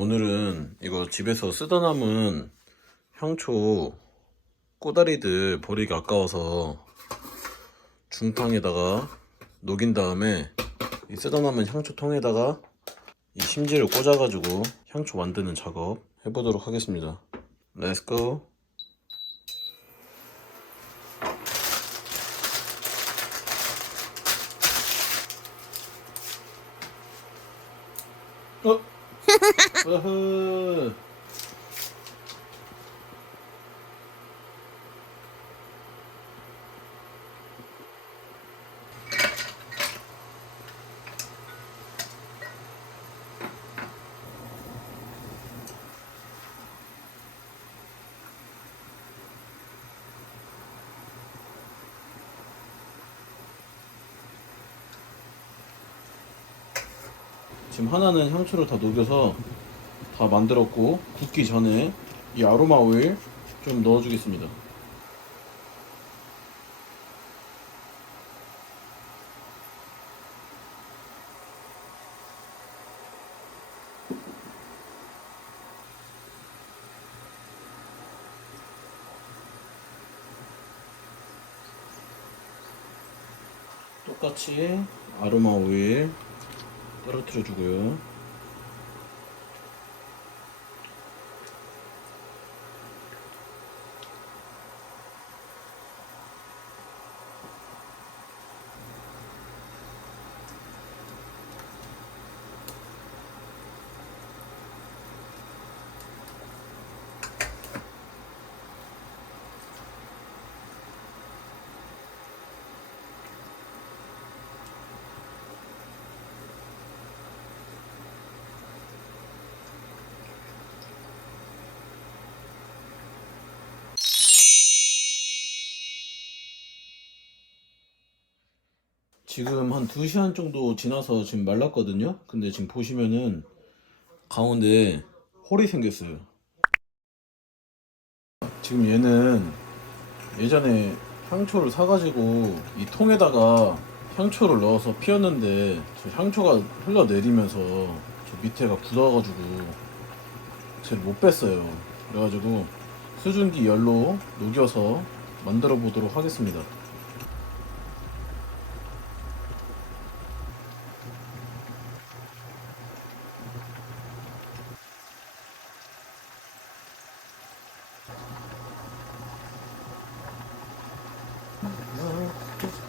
오늘은 이거 집에서 쓰다 남은 향초 꼬다리들 버리기 아까워서 중탕에다가 녹인 다음에 이 쓰다 남은 향초 통에다가 이 심지를 꽂아가지고 향초 만드는 작업 해보도록 하겠습니다. Let's. 어? 으흐. 지금 하나는 향초를 다 녹여서 다 만들었고 굽기 전에 이 아로마 오일 좀 넣어주겠습니다. 똑같이 아로마 오일 떨어뜨려 주고요. 지금 한 2시간 정도 지나서 지금 말랐거든요. 근데 지금 보시면은 가운데 홀이 생겼어요. 지금 얘는 예전에 향초를 사가지고 이 통에다가 향초를 넣어서 피웠는데 저 향초가 흘러내리면서 저 밑에가 굳어가지고 쟤를 못 뺐어요. 그래가지고 수증기 열로 녹여서 만들어 보도록 하겠습니다.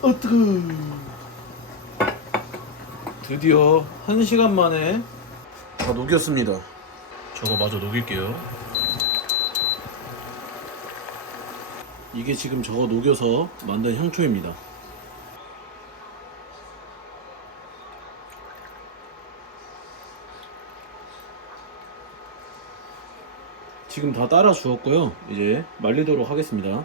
어뜨그 드디어 한 시간 만에 다 녹였습니다. 저거 마저 녹일게요. 이게 지금 저거 녹여서 만든 향초입니다. 지금 다 따라 주었고요. 이제 말리도록 하겠습니다